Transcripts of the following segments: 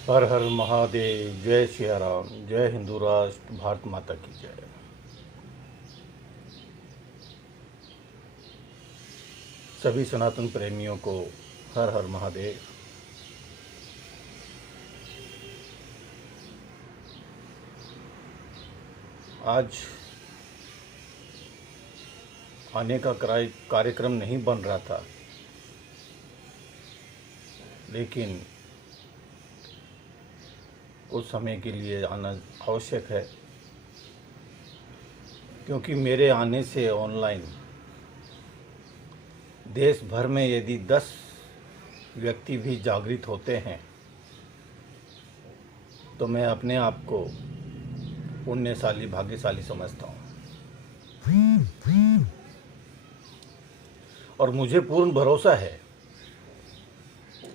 हर हर महादेव। जय सिया राम। जय हिंदू राष्ट्र। भारत माता की जय। सभी सनातन प्रेमियों को हर हर महादेव। आज आने का कार्यक्रम नहीं बन रहा था, लेकिन कुछ समय के लिए आना आवश्यक है, क्योंकि मेरे आने से ऑनलाइन देश भर में यदि 10 व्यक्ति भी जागृत होते हैं तो मैं अपने आप को पुण्यशाली भाग्यशाली समझता हूँ। और मुझे पूर्ण भरोसा है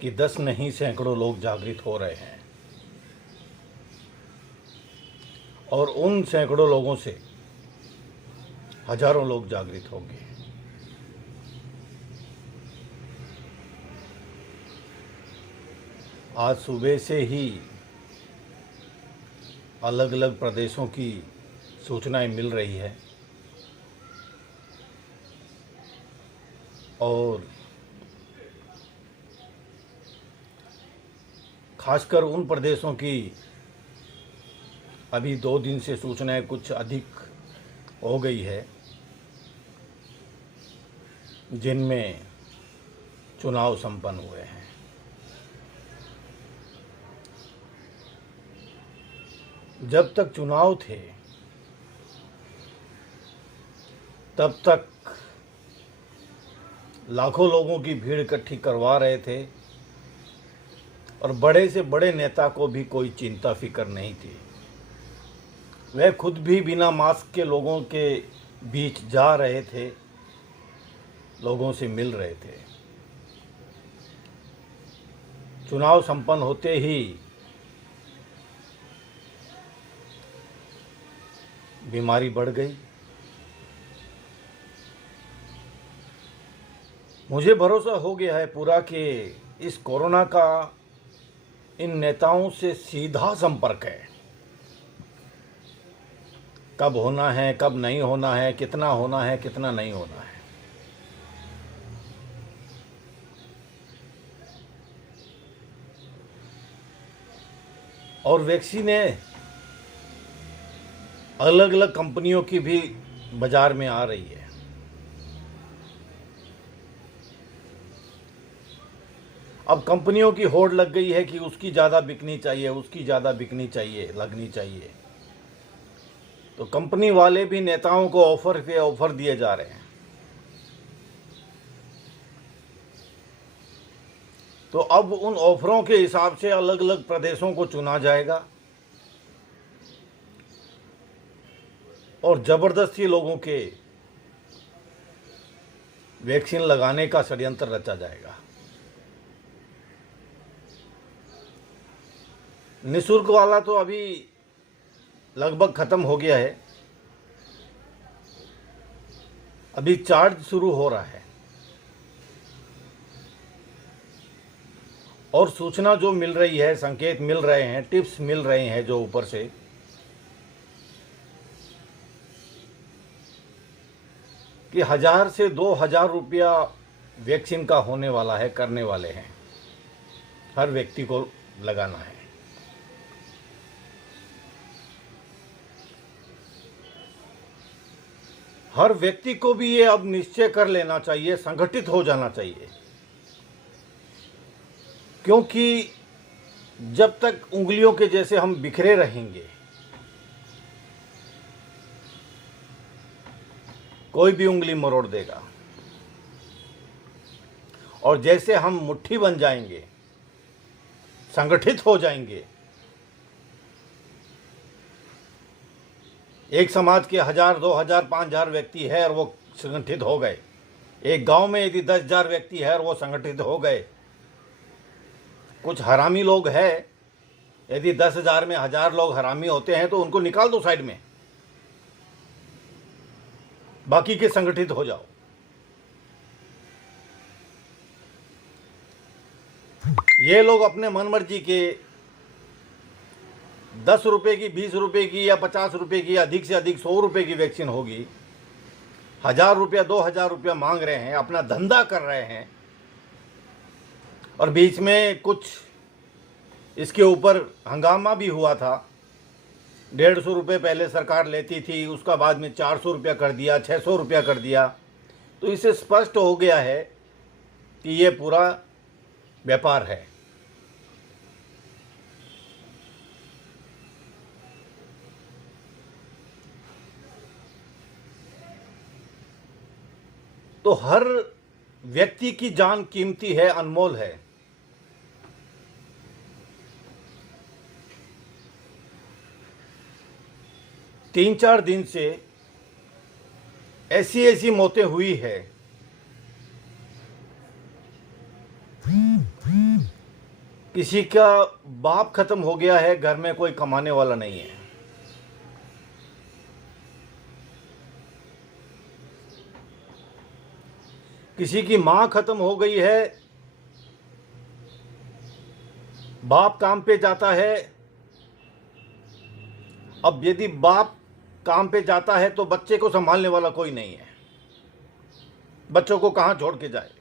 कि 10 नहीं सैकड़ों लोग जागृत हो रहे हैं, और उन सैकड़ों लोगों से हजारों लोग जागृत होंगे। आज सुबह से ही अलग अलग प्रदेशों की सूचनाएं मिल रही है, और खासकर उन प्रदेशों की अभी 2 दिन से सूचनाएं कुछ अधिक हो गई है, जिनमें चुनाव संपन्न हुए हैं। जब तक चुनाव थे तब तक लाखों लोगों की भीड़ इकट्ठी करवा रहे थे, और बड़े से बड़े नेता को भी कोई चिंता फिक्र नहीं थी। वह खुद भी बिना मास्क के लोगों के बीच जा रहे थे, लोगों से मिल रहे थे। चुनाव संपन्न होते ही बीमारी बढ़ गई। मुझे भरोसा हो गया है पूरा कि इस कोरोना का इन नेताओं से सीधा संपर्क है। कब होना है, कब नहीं होना है, कितना होना है, कितना नहीं होना है। और वैक्सीनें अलग अलग कंपनियों की भी बाजार में आ रही है। अब कंपनियों की होड़ लग गई है कि उसकी ज़्यादा बिकनी चाहिए, उसकी ज़्यादा बिकनी चाहिए, लगनी चाहिए। तो कंपनी वाले भी नेताओं को ऑफर पे ऑफर दिए जा रहे हैं। तो अब उन ऑफरों के हिसाब से अलग अलग प्रदेशों को चुना जाएगा, और ज़बरदस्ती लोगों के वैक्सीन लगाने का षड्यंत्र रचा जाएगा। निःशुल्क वाला तो अभी लगभग ख़त्म हो गया है, अभी चार्ज शुरू हो रहा है। और सूचना जो मिल रही है, संकेत मिल रहे हैं, टिप्स मिल रहे हैं जो ऊपर से, कि 1000 से 2000 रुपया वैक्सीन का होने वाला है, करने वाले हैं, हर व्यक्ति को लगाना है। हर व्यक्ति को भी ये अब निश्चय कर लेना चाहिए, संगठित हो जाना चाहिए, क्योंकि जब तक उंगलियों के जैसे हम बिखरे रहेंगे, कोई भी उंगली मरोड़ देगा। और जैसे हम मुट्ठी बन जाएंगे, संगठित हो जाएंगे, एक समाज के 1000, 2000, 5000 व्यक्ति है और वो संगठित हो गए। एक गांव में यदि 10,000 व्यक्ति है और वो संगठित हो गए। कुछ हरामी लोग हैं, यदि 10,000 में 1000 लोग हरामी होते हैं तो उनको निकाल दो साइड में, बाकी के संगठित हो जाओ। ये लोग अपने मनमर्जी के ₹10 की, ₹20 की या ₹50 की, अधिक से अधिक ₹100 की वैक्सीन होगी, ₹1000 ₹2000 मांग रहे हैं, अपना धंधा कर रहे हैं। और बीच में कुछ इसके ऊपर हंगामा भी हुआ था। ₹150 पहले सरकार लेती थी, उसका बाद में ₹400 कर दिया, ₹600 कर दिया। तो इससे स्पष्ट हो गया है कि ये पूरा व्यापार है। तो हर व्यक्ति की जान कीमती है, अनमोल है। तीन चार दिन से ऐसी ऐसी मौतें हुई है, किसी का बाप खत्म हो गया है, घर में कोई कमाने वाला नहीं है। किसी की मां खत्म हो गई है, बाप काम पे जाता है। अब यदि बाप काम पे जाता है तो बच्चे को संभालने वाला कोई नहीं है, बच्चों को कहां छोड़ के जाए।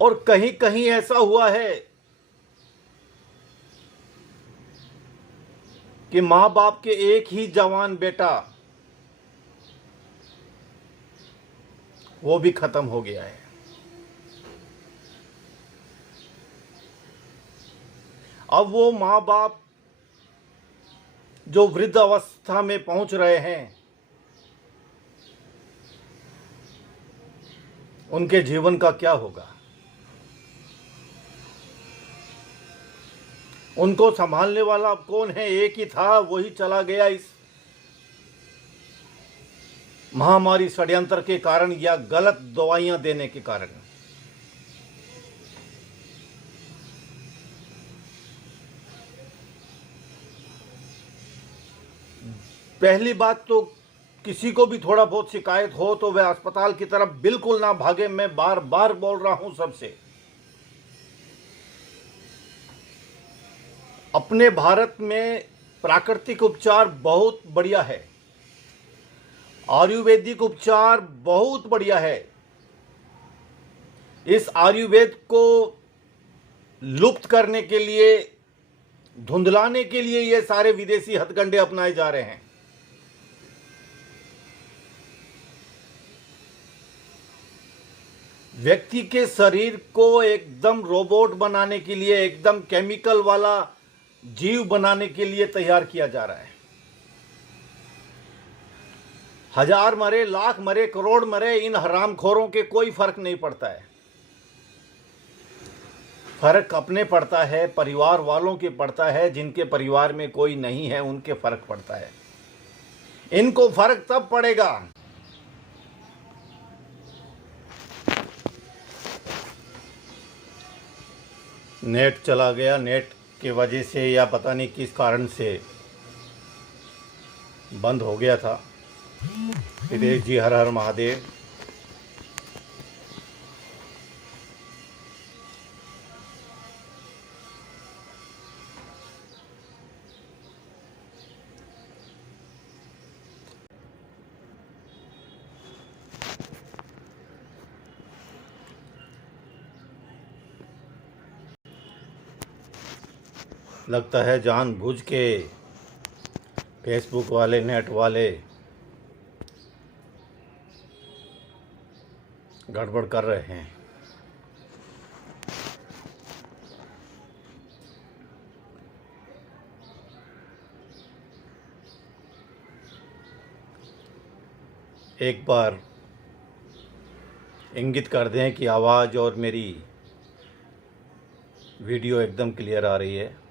और कहीं कहीं ऐसा हुआ है कि मां बाप के एक ही जवान बेटा, वो भी खत्म हो गया है। अब वो मां बाप जो वृद्ध अवस्था में पहुंच रहे हैं, उनके जीवन का क्या होगा? उनको संभालने वाला अब कौन है? एक ही था, वही चला गया इस महामारी षड्यंत्र के कारण या गलत दवाइयां देने के कारण। पहली बात तो किसी को भी थोड़ा बहुत शिकायत हो तो वह अस्पताल की तरफ बिल्कुल ना भागे। मैं बार बार बोल रहा हूं सबसे, अपने भारत में प्राकृतिक उपचार बहुत बढ़िया है, आयुर्वेदिक उपचार बहुत बढ़िया है। इस आयुर्वेद को लुप्त करने के लिए, धुंधलाने के लिए ये सारे विदेशी हथकंडे अपनाए जा रहे हैं। व्यक्ति के शरीर को एकदम रोबोट बनाने के लिए, एकदम केमिकल वाला जीव बनाने के लिए तैयार किया जा रहा है। 1000 मरे, लाख मरे, करोड़ मरे, इन हरामखोरों के कोई फर्क नहीं पड़ता है। फर्क अपने पड़ता है, परिवार वालों के पड़ता है। जिनके परिवार में कोई नहीं है उनके फर्क पड़ता है। इनको फर्क तब पड़ेगा नेट चला गया। नेट की वजह से या पता नहीं किस कारण से बंद हो गया था। हितेश जी, हर हर महादेव। लगता है जानबूझ के फेसबुक वाले, नेट वाले गड़बड़ कर रहे हैं। एक बार इंगित कर दें कि आवाज़ और मेरी वीडियो एकदम क्लियर आ रही है।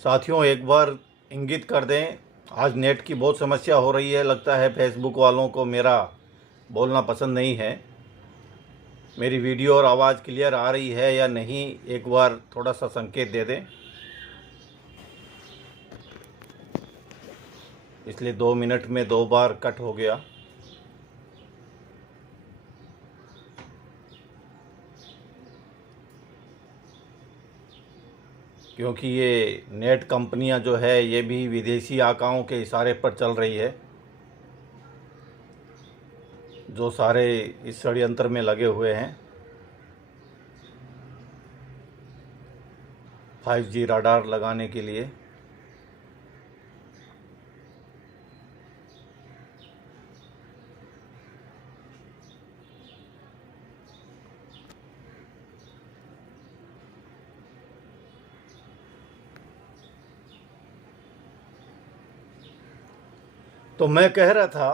साथियों, एक बार इंगित कर दें, आज नेट की बहुत समस्या हो रही है। लगता है फेसबुक वालों को मेरा बोलना पसंद नहीं है। मेरी वीडियो और आवाज़ क्लियर आ रही है या नहीं, एक बार थोड़ा सा संकेत दे दें। इसलिए 2 मिनट में 2 बार कट हो गया। क्योंकि ये नेट कंपनियां जो है ये भी विदेशी आकाओं के इशारे पर चल रही है, जो सारे इस षड्यंत्र में लगे हुए हैं। 5G राडार लगाने के लिए। तो मैं कह रहा था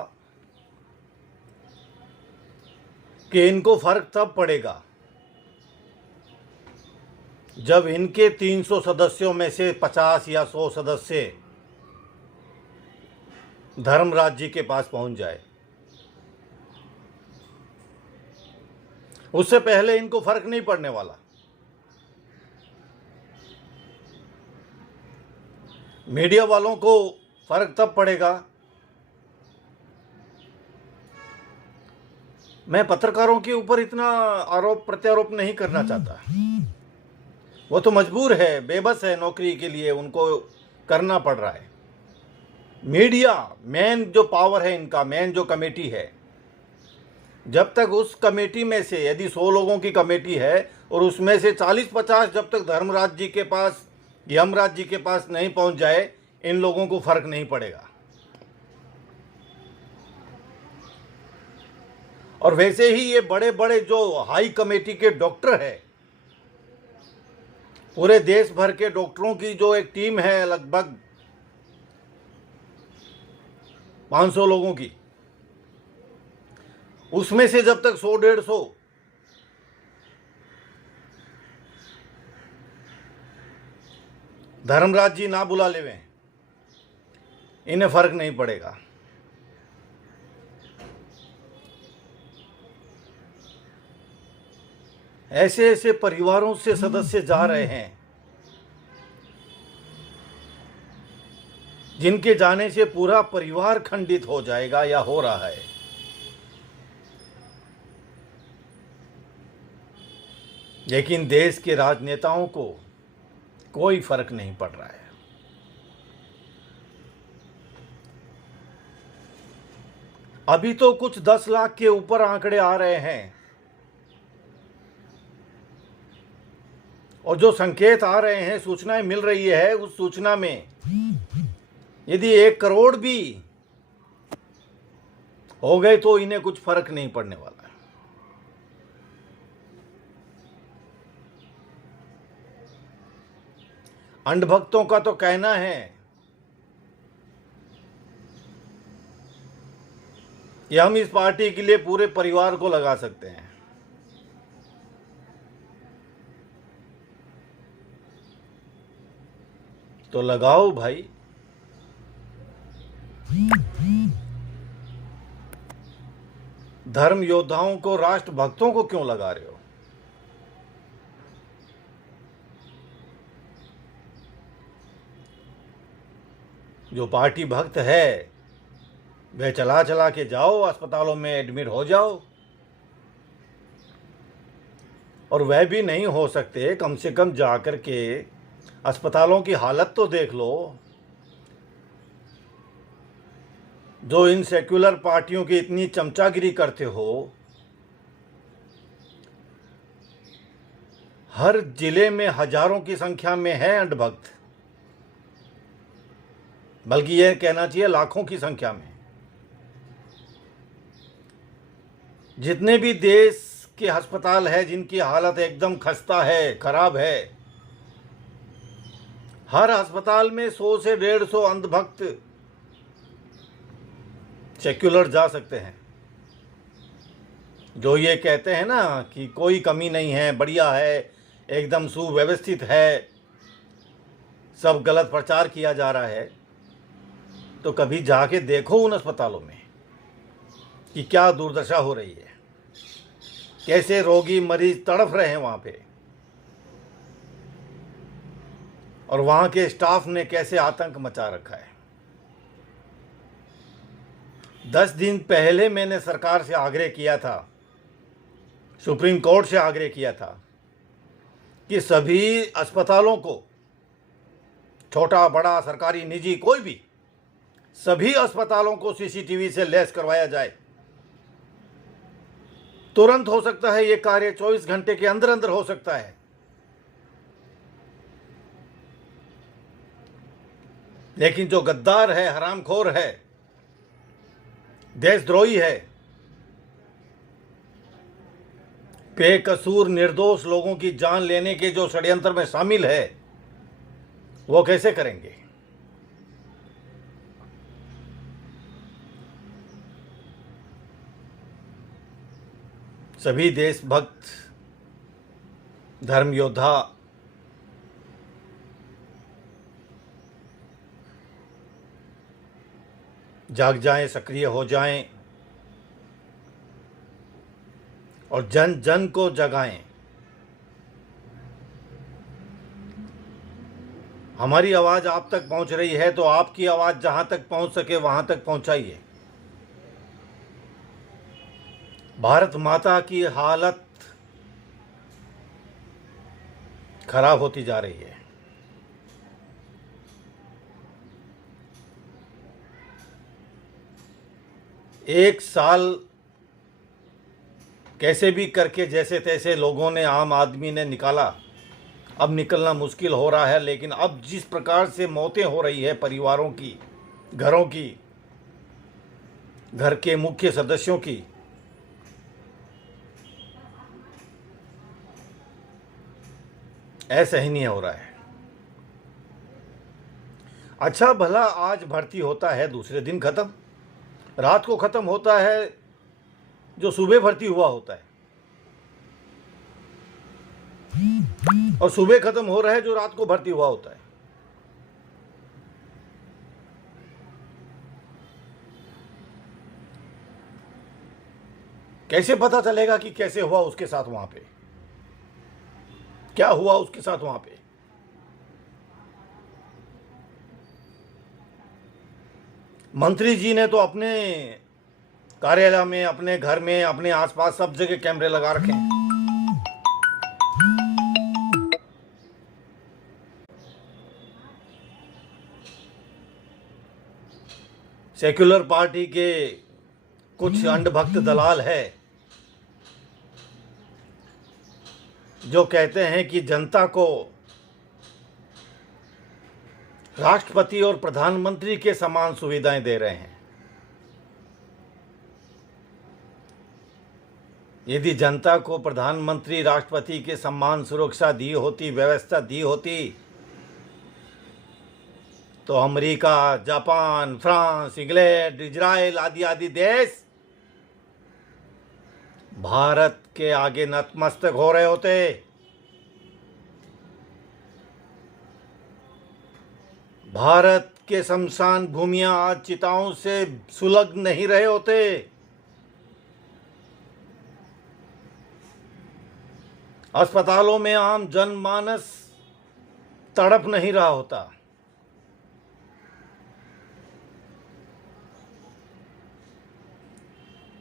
कि इनको फर्क तब पड़ेगा जब इनके 300 सदस्यों में से 50 या 100 सदस्य धर्मराज जी के पास पहुंच जाए। उससे पहले इनको फर्क नहीं पड़ने वाला। मीडिया वालों को फर्क तब पड़ेगा। मैं पत्रकारों के ऊपर इतना आरोप प्रत्यारोप नहीं करना चाहता। वो तो मजबूर है, बेबस है, नौकरी के लिए उनको करना पड़ रहा है। मीडिया मेन जो पावर है इनका, मेन जो कमेटी है, जब तक उस कमेटी में से यदि 100 लोगों की कमेटी है और उसमें से 40-50 जब तक धर्मराज जी के पास, यमराज जी के पास नहीं पहुंच जाए, इन लोगों को फर्क नहीं पड़ेगा। और वैसे ही ये बड़े बड़े जो हाई कमेटी के डॉक्टर है, पूरे देश भर के डॉक्टरों की जो एक टीम है, लगभग 500 लोगों की, उसमें से जब तक 100-150 धर्मराज जी ना बुला लेवें, इन्हें फर्क नहीं पड़ेगा। ऐसे ऐसे परिवारों से सदस्य जा रहे हैं जिनके जाने से पूरा परिवार खंडित हो जाएगा या हो रहा है। लेकिन देश के राजनेताओं को कोई फर्क नहीं पड़ रहा है। अभी तो कुछ 10 लाख के ऊपर आंकड़े आ रहे हैं, और जो संकेत आ रहे हैं, सूचनाएं मिल रही है, उस सूचना में यदि 1 करोड़ भी हो गए तो इन्हें कुछ फर्क नहीं पड़ने वाला है। अंधभक्तों का तो कहना है कि हम इस पार्टी के लिए पूरे परिवार को लगा सकते हैं। तो लगाओ भाई। धर्म योद्धाओं को, राष्ट्र भक्तों को क्यों लगा रहे हो? जो पार्टी भक्त है वह चला चला के जाओ, अस्पतालों में एडमिट हो जाओ। और वह भी नहीं हो सकते, कम से कम जाकर के अस्पतालों की हालत तो देख लो। जो इन सेक्युलर पार्टियों की इतनी चमचागिरी करते हो, हर जिले में हजारों की संख्या में है अंधभक्त, बल्कि यह कहना चाहिए लाखों की संख्या में। जितने भी देश के अस्पताल है जिनकी हालत एकदम खस्ता है, खराब है, हर अस्पताल में 100 से 150 अंधभक्त सेक्युलर जा सकते हैं। जो ये कहते हैं ना कि कोई कमी नहीं है, बढ़िया है, एकदम सुव्यवस्थित है, सब गलत प्रचार किया जा रहा है, तो कभी जाके देखो उन अस्पतालों में कि क्या दुर्दशा हो रही है, कैसे रोगी मरीज तड़फ रहे हैं वहाँ पे, और वहाँ के स्टाफ ने कैसे आतंक मचा रखा है। 10 दिन पहले मैंने सरकार से आग्रह किया था, सुप्रीम कोर्ट से आग्रह किया था कि सभी अस्पतालों को, छोटा बड़ा सरकारी निजी कोई भी, सभी अस्पतालों को सीसीटीवी से लैस करवाया जाए। तुरंत हो सकता है ये कार्य, 24 घंटे के अंदर अंदर हो सकता है। लेकिन जो गद्दार है, हरामखोर है, देशद्रोही है, बेकसूर निर्दोष लोगों की जान लेने के जो षड्यंत्र में शामिल है, वो कैसे करेंगे? सभी देशभक्त धर्म योद्धा जाग जाएं, सक्रिय हो जाएं और जन जन को जगाएं। हमारी आवाज़ आप तक पहुंच रही है तो आपकी आवाज़ जहां तक पहुंच सके वहां तक पहुंचाइए। भारत माता की हालत खराब होती जा रही है। एक साल कैसे भी करके जैसे तैसे लोगों ने, आम आदमी ने निकाला। अब निकलना मुश्किल हो रहा है, लेकिन अब जिस प्रकार से मौतें हो रही है परिवारों की, घरों की, घर के मुख्य सदस्यों की, असहनीय हो रहा है। अच्छा भला आज भर्ती होता है, दूसरे दिन खत्म, रात को खत्म होता है जो सुबह भर्ती हुआ होता है, और सुबह खत्म हो रहा है जो रात को भर्ती हुआ होता है। कैसे पता चलेगा कि कैसे हुआ उसके साथ, वहां पे क्या हुआ उसके साथ वहां पे? मंत्री जी ने तो अपने कार्यालय में, अपने घर में, अपने आसपास सब जगह कैमरे लगा रखे हैं। सेक्युलर पार्टी के कुछ अंधभक्त दलाल है जो कहते हैं कि जनता को राष्ट्रपति और प्रधानमंत्री के समान सुविधाएं दे रहे हैं। यदि जनता को प्रधानमंत्री, राष्ट्रपति के समान सुरक्षा दी होती, व्यवस्था दी होती, तो America, Japan, France, England, Israel आदि आदि देश भारत के आगे नतमस्तक हो रहे होते। भारत के शमशान भूमियां आज चिताओं से सुलग नहीं रहे होते। अस्पतालों में आम जनमानस तड़प नहीं रहा होता।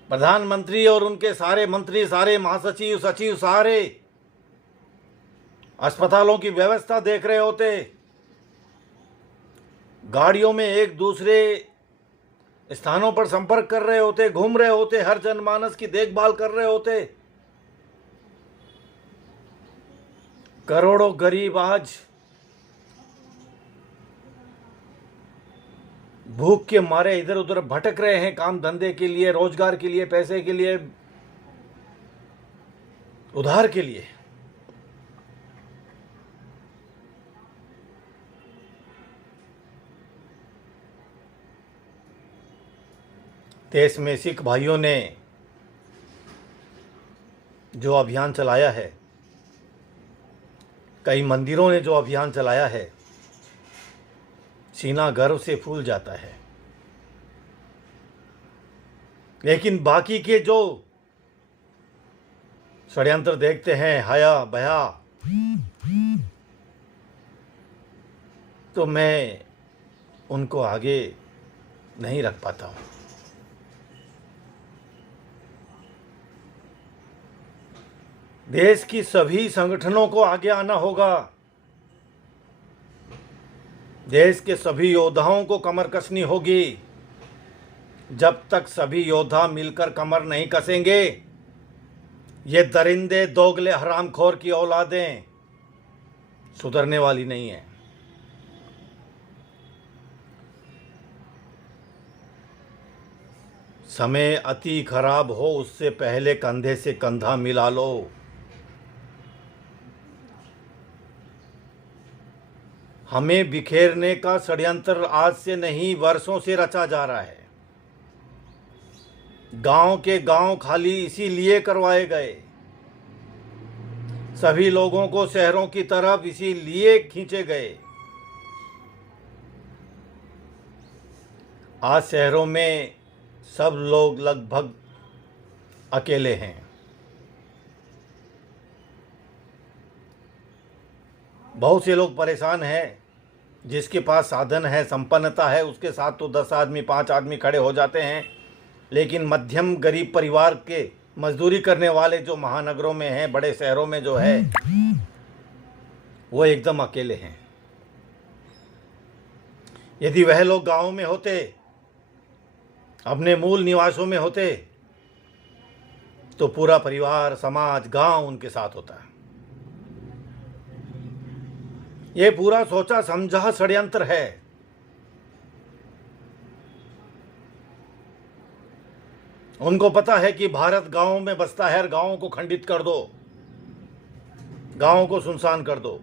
प्रधानमंत्री और उनके सारे मंत्री, सारे महासचिव, सचिव, सारे अस्पतालों की व्यवस्था देख रहे होते, गाड़ियों में एक दूसरे स्थानों पर संपर्क कर रहे होते, घूम रहे होते, हर जनमानस की देखभाल कर रहे होते। करोड़ों गरीब आज भूख के मारे इधर उधर भटक रहे हैं, काम धंधे के लिए, रोजगार के लिए, पैसे के लिए, उधार के लिए। देश में सिख भाइयों ने जो अभियान चलाया है, कई मंदिरों ने जो अभियान चलाया है, सीना गर्व से फूल जाता है। लेकिन बाकी के जो षड्यंत्र देखते हैं हया भया, तो मैं उनको आगे नहीं रख पाता हूं। देश की सभी संगठनों को आगे आना होगा। देश के सभी योद्धाओं को कमर कसनी होगी। जब तक सभी योद्धा मिलकर कमर नहीं कसेंगे, ये दरिंदे दोगले हरामखोर की औलादें सुधरने वाली नहीं है। समय अति खराब हो उससे पहले कंधे से कंधा मिला लो। हमें बिखेरने का षड्यंत्र आज से नहीं वर्षों से रचा जा रहा है। गांव के गांव खाली इसीलिए करवाए गए, सभी लोगों को शहरों की तरफ इसीलिए खींचे गए। आज शहरों में सब लोग लगभग अकेले हैं। बहुत से लोग परेशान हैं। जिसके पास साधन है, संपन्नता है, उसके साथ तो 10 आदमी 5 आदमी खड़े हो जाते हैं। लेकिन मध्यम गरीब परिवार के मजदूरी करने वाले जो महानगरों में हैं, बड़े शहरों में जो है, वो एकदम अकेले हैं। यदि वह लोग गांवों में होते, अपने मूल निवासों में होते, तो पूरा परिवार, समाज, गांव उनके साथ होता है। ये पूरा सोचा समझा षड्यंत्र है। उनको पता है कि भारत गांवों में बसता है और गांवों को खंडित कर दो, गांवों को सुनसान कर दो।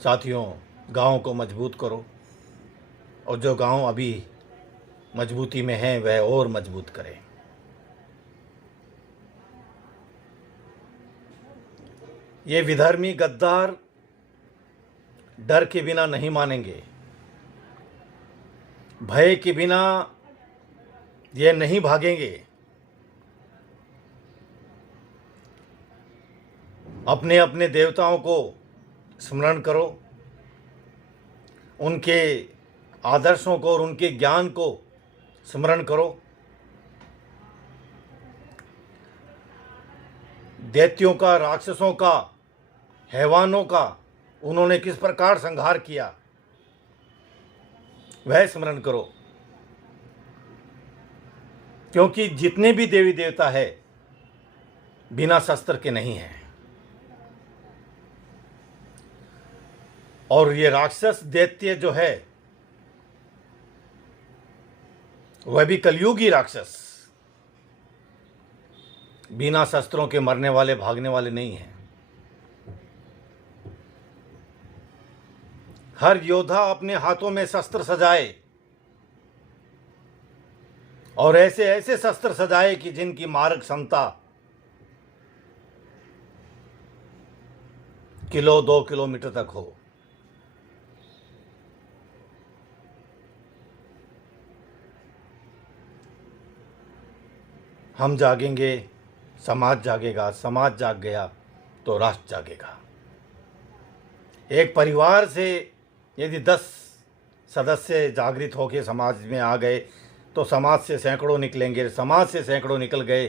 साथियों, गांव को मजबूत करो और जो गांव अभी मजबूती में है वह और मजबूत करें। ये विधर्मी गद्दार डर के बिना नहीं मानेंगे, भय के बिना ये नहीं भागेंगे। अपने अपने देवताओं को स्मरण करो, उनके आदर्शों को और उनके ज्ञान को स्मरण करो। दैत्यों का, राक्षसों का, हैवानों का उन्होंने किस प्रकार संहार किया, वह स्मरण करो। क्योंकि जितने भी देवी देवता है बिना शस्त्र के नहीं हैं। और ये राक्षस दैत्य जो है वह भी कलयुगी राक्षस, बिना शस्त्रों के मरने वाले, भागने वाले नहीं हैं। हर योद्धा अपने हाथों में शस्त्र सजाए और ऐसे ऐसे शस्त्र सजाए कि जिनकी मारक क्षमता किलो 2 किलोमीटर तक हो। हम जागेंगे, समाज जागेगा, समाज जाग गया तो राष्ट्र जागेगा। एक परिवार से यदि 10 सदस्य जागृत होकर समाज में आ गए तो समाज से सैकड़ों निकलेंगे, समाज से सैकड़ों निकल गए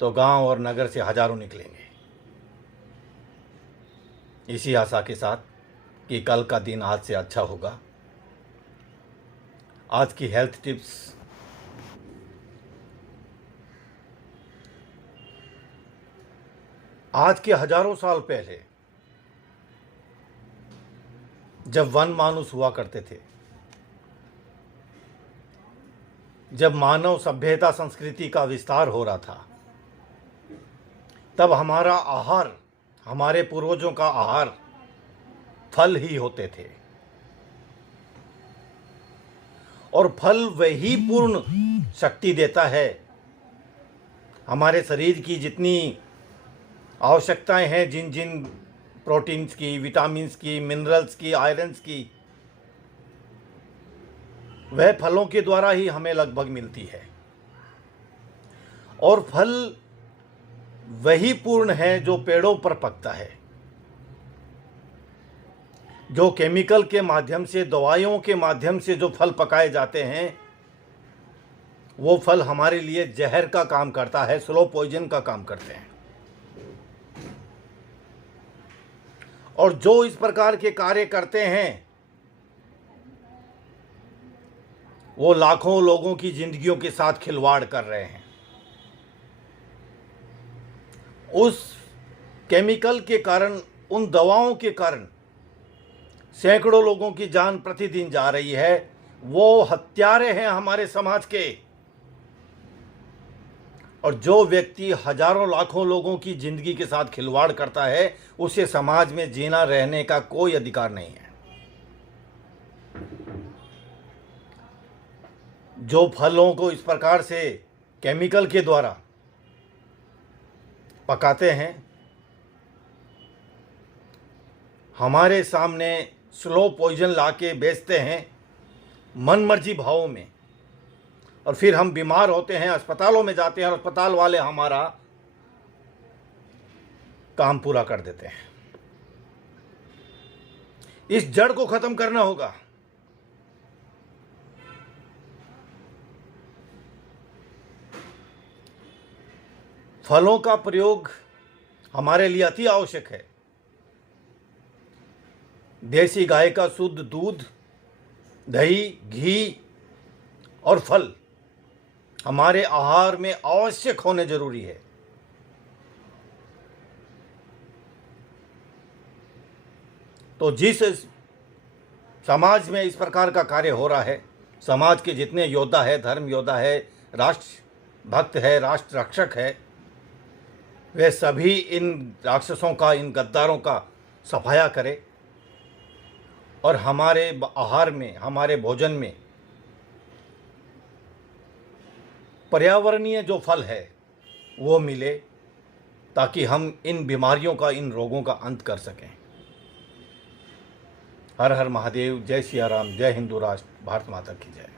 तो गांव और नगर से हजारों निकलेंगे। इसी आशा के साथ कि कल का दिन आज से अच्छा होगा। आज की हेल्थ टिप्स, आज के हजारों साल पहले जब वन मानुष हुआ करते थे, जब मानव सभ्यता संस्कृति का विस्तार हो रहा था, तब हमारा आहार, हमारे पूर्वजों का आहार फल ही होते थे। और फल वही पूर्ण शक्ति देता है। हमारे शरीर की जितनी आवश्यकताएं हैं, जिन जिन प्रोटीन्स की, विटामिन्स की, मिनरल्स की, आयरन्स की, वह फलों के द्वारा ही हमें लगभग मिलती है। और फल वही पूर्ण है जो पेड़ों पर पकता है। जो केमिकल के माध्यम से, दवाइयों के माध्यम से जो फल पकाए जाते हैं, वो फल हमारे लिए जहर का काम करता है, स्लो पॉइजन का काम करते हैं। और जो इस प्रकार के कार्य करते हैं, वो लाखों लोगों की जिंदगियों के साथ खिलवाड़ कर रहे हैं। उस केमिकल के कारण, उन दवाओं के कारण सैकड़ों लोगों की जान प्रतिदिन जा रही है। वो हत्यारे हैं हमारे समाज के। और जो व्यक्ति हजारों लाखों लोगों की जिंदगी के साथ खिलवाड़ करता है, उसे समाज में जीना, रहने का कोई अधिकार नहीं है। जो फलों को इस प्रकार से केमिकल के द्वारा पकाते हैं, हमारे सामने स्लो पॉइजन लाके बेचते हैं मनमर्जी भावों में, और फिर हम बीमार होते हैं, अस्पतालों में जाते हैं और अस्पताल वाले हमारा काम पूरा कर देते हैं। इस जड़ को खत्म करना होगा। फलों का प्रयोग हमारे लिए अति आवश्यक है। देसी गाय का शुद्ध दूध, दही, घी और फल हमारे आहार में आवश्यक होने जरूरी है। तो जिस समाज में इस प्रकार का कार्य हो रहा है, समाज के जितने योद्धा है, धर्म योद्धा है, राष्ट्र भक्त है, राष्ट्र रक्षक है, वे सभी इन राक्षसों का, इन गद्दारों का सफाया करें और हमारे आहार में, हमारे भोजन में पर्यावरणीय जो फल है वो मिले, ताकि हम इन बीमारियों का, इन रोगों का अंत कर सकें। हर हर महादेव। जय सिया राम। जय हिंदू राष्ट्र। भारत माता की जय।